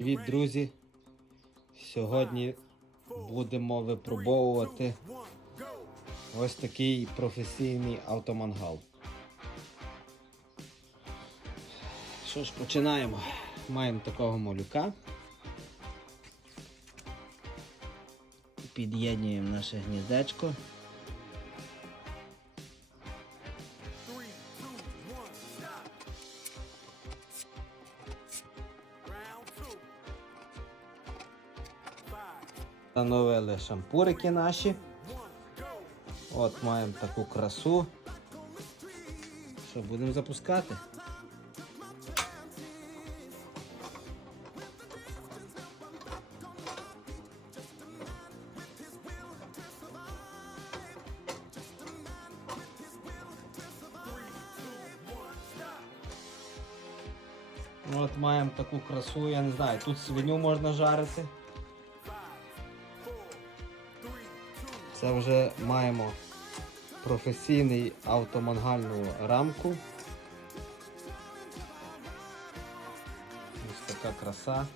Привіт, друзі! Сьогодні будемо випробовувати ось такий професійний автомангал. Що ж, починаємо. Маємо такого малюка. Під'єднуємо наше гніздечко. Встановили шампурики наші. От маємо таку красу. Що, будемо запускати? От маємо таку красу, я не знаю, тут свиню можна жарити. Це вже маємо професійний автомангальну рамку. Ось така краса.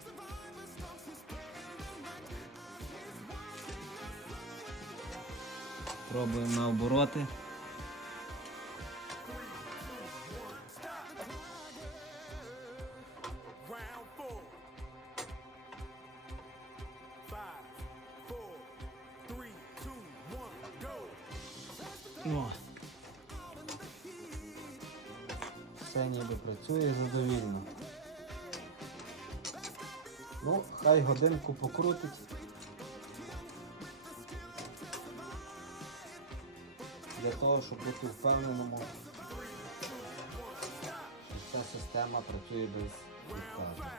Пробуємо на обороти. О. Все ніби працює задовільно. Ну, хай годинку покрутить. Для того, щоб бути впевненому, що ця система працює без відказу.